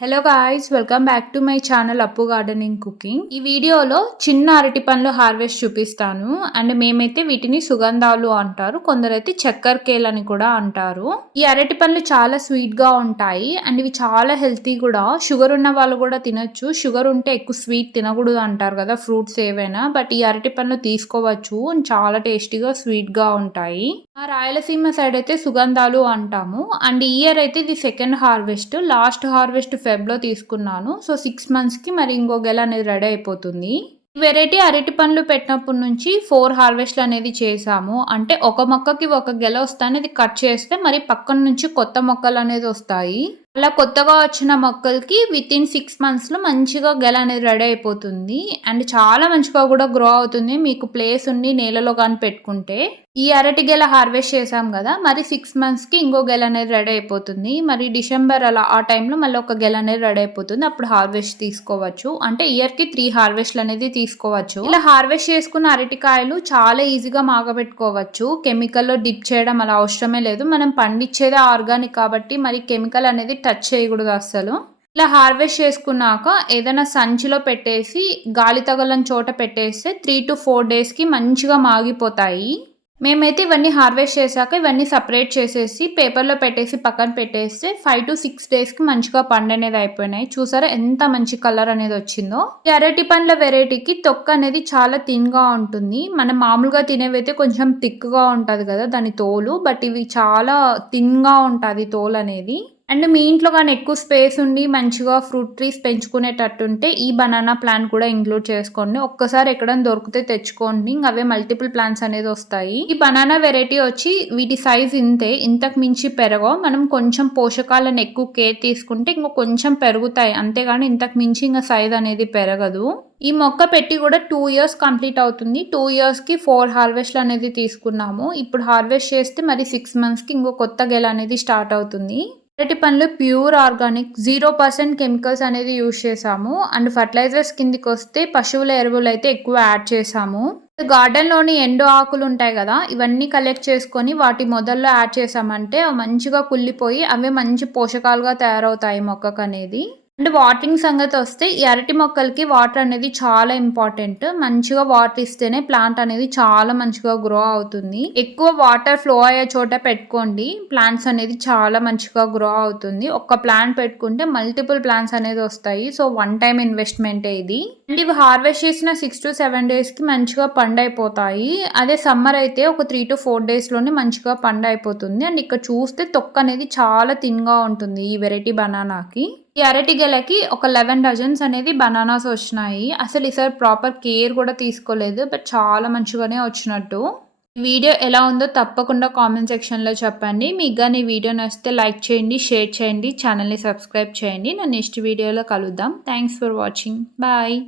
Hello guys welcome back to my channel Appu gardening cooking ఈ వీడియోలో చిన్న అరటి పండ్లు హార్వెస్ట్ చూపిస్తాను. అండ్ మేమైతే వీటిని సుగంధాలు అంటారు. కొందరైతే చక్కెర కేల్ అని కూడా అంటారు. ఈ అరటి పండ్లు చాలా స్వీట్గా ఉంటాయి. అండ్ ఇవి చాలా హెల్తీ కూడా. షుగర్ ఉన్న వాళ్ళు కూడా తినచ్చు. షుగర్ ఉంటే ఎక్కువ స్వీట్ తినకూడదు అంటారు కదా ఫ్రూట్స్ ఏవైనా. బట్ ఈ అరటి పండ్లు తీసుకోవచ్చు. చాలా టేస్టీగా స్వీట్గా ఉంటాయి. రాయలసీమ సైడ్ అయితే సుగంధాలు అంటాము. అండ్ ఇయర్ అయితే ఇది సెకండ్ హార్వెస్ట్. లాస్ట్ హార్వెస్ట్ ఫెబ్లో తీసుకున్నాను. సో సిక్స్ మంత్స్కి మరి ఇంకో గెల అనేది రెడీ అయిపోతుంది. వెరైటీ అరటి పండ్లు పెట్టినప్పటి నుంచి ఫోర్ హార్వెస్ట్లు అనేది చేసాము అంటే ఒక మొక్కకి ఒక గెల వస్తే అనేది కట్ చేస్తే మరి పక్కన నుంచి కొత్త మొక్కలు అనేది వస్తాయి. అలా కొత్తగా వచ్చిన మొక్కలకి విత్ ఇన్ సిక్స్ మంత్స్లో మంచిగా గెల అనేది రెడీ అయిపోతుంది. అండ్ చాలా మంచిగా కూడా గ్రో అవుతుంది. మీకు ప్లేస్ ఉండి నేలలో కానీ పెట్టుకుంటే. ఈ అరటి గెల హార్వెస్ట్ చేసాం కదా మరి సిక్స్ మంత్స్కి ఇంకో గెల అనేది రెడీ అయిపోతుంది. మరి డిసెంబర్ అలా ఆ టైంలో మళ్ళీ ఒక గెల అనేది రెడీ అయిపోతుంది. అప్పుడు హార్వెస్ట్ తీసుకోవచ్చు. అంటే ఇయర్కి త్రీ హార్వెస్ట్లు అనేది తీసుకోవచ్చు. ఇలా హార్వెస్ట్ చేసుకున్న అరటికాయలు చాలా ఈజీగా మాగబెట్టుకోవచ్చు. కెమికల్లో డిప్ చేయడం అలా అవసరమే లేదు. మనం పండించేదే ఆర్గానిక్ కాబట్టి మరి కెమికల్ అనేది టచ్ చేయకూడదు అస్సలు. ఇలా హార్వెస్ట్ చేసుకున్నాక ఏదైనా సంచిలో పెట్టేసి గాలి తగలని చోట పెట్టేస్తే త్రీ టు ఫోర్ డేస్కి మంచిగా మాగిపోతాయి. మేమైతే ఇవన్నీ హార్వెస్ట్ చేశాక ఇవన్నీ సపరేట్ చేసేసి పేపర్లో పెట్టేసి పక్కన పెట్టేస్తే ఫైవ్ టు సిక్స్ డేస్కి మంచిగా పండు అనేది అయిపోయినాయి. చూసారా ఎంత మంచి కలర్ అనేది వచ్చిందో. ఈ అరటి పండ్ల వెరైటీకి తొక్క అనేది చాలా థిన్గా ఉంటుంది. మనం మామూలుగా తినేవైతే కొంచెం థిక్గా ఉంటుంది కదా దాని తోలు బట్ ఇవి చాలా థిన్గా ఉంటుంది తోలు అనేది. అండ్ మీ ఇంట్లో కానీ ఎక్కువ స్పేస్ ఉండి మంచిగా ఫ్రూట్ ట్రీస్ పెంచుకునేటట్టుంటే ఈ బనానా ప్లాన్ కూడా ఇంక్లూడ్ చేసుకోండి. ఒక్కసారి ఎక్కడైనా దొరికితే తెచ్చుకోండి. ఇంకా అవే మల్టిపుల్ ప్లాన్స్ అనేది వస్తాయి. ఈ బనానా వెరైటీ వచ్చి వీటి సైజ్ ఇంతే. ఇంతకు మించి పెరగవు. మనం కొంచెం పోషకాలను ఎక్కువ కేర్ తీసుకుంటే ఇంకా కొంచెం పెరుగుతాయి. అంతేగాని ఇంతకు మించి ఇంకా సైజ్ అనేది పెరగదు. ఈ మొక్క పెట్టి కూడా టూ ఇయర్స్ కంప్లీట్ అవుతుంది. టూ ఇయర్స్కి ఫోర్ హార్వెస్ట్లు అనేది తీసుకున్నాము. ఇప్పుడు హార్వెస్ట్ చేస్తే మరి సిక్స్ మంత్స్కి ఇంకో కొత్త గెల అనేది స్టార్ట్ అవుతుంది. అరటి పండ్లు pure organic zero percent chemicals అనేది యూజ్ చేసాము అండ్ ఫర్టిలైజర్స్ కిందికి వస్తే పశువుల ఎరువులు అయితే ఎక్కువ యాడ్ చేసాము గార్డెన్లోని ఎండు ఆకులు ఉంటాయి కదా ఇవన్నీ కలెక్ట్ చేసుకొని వాటి మొదల్లో యాడ్ చేసామంటే అవి మంచిగా కుళ్ళిపోయి అవి మంచి పోషకాలుగా తయారవుతాయి మొక్కకు అనేది అండ్ వాటరింగ్ సంగతి వస్తే ఈ అరటి మొక్కలకి వాటర్ అనేది చాలా ఇంపార్టెంట్. మంచిగా వాటర్ ఇస్తేనే ప్లాంట్ అనేది చాలా మంచిగా గ్రో అవుతుంది. ఎక్కువ వాటర్ ఫ్లో అయ్యే చోట పెట్టుకోండి. ప్లాంట్స్ అనేది చాలా మంచిగా గ్రో అవుతుంది. ఒక్క ప్లాంట్ పెట్టుకుంటే మల్టిపుల్ ప్లాంట్స్ అనేది వస్తాయి. సో వన్ టైం ఇన్వెస్ట్మెంటే ఇది. అండ్ ఇవి హార్వెస్ట్ చేసిన సిక్స్ టు సెవెన్ డేస్కి మంచిగా పండు అయిపోతాయి అదే సమ్మర్ అయితే ఒక త్రీ టు ఫోర్ డేస్లోనే మంచిగా పండు అయిపోతుంది అండ్ ఇక్కడ చూస్తే తొక్క అనేది చాలా థిన్గా ఉంటుంది ఈ వెరైటీ బనానాకి. ఈ అరటిగెలకి ఒక లెవెన్ డజన్స్ అనేది బనానాస్ వచ్చినాయి. అసలు ఈసారి ప్రాపర్ కేర్ కూడా తీసుకోలేదు బట్ చాలా మంచిగానే వచ్చినట్టు. వీడియో ఎలా ఉందో తప్పకుండా కామెంట్ సెక్షన్లో చెప్పండి. మీకు కానీ వీడియో నచ్చితే లైక్ చేయండి షేర్ చేయండి ఛానల్ని సబ్స్క్రైబ్ చేయండి. నా నెక్స్ట్ వీడియోలో కలుద్దాం. Thanks for watching. బాయ్.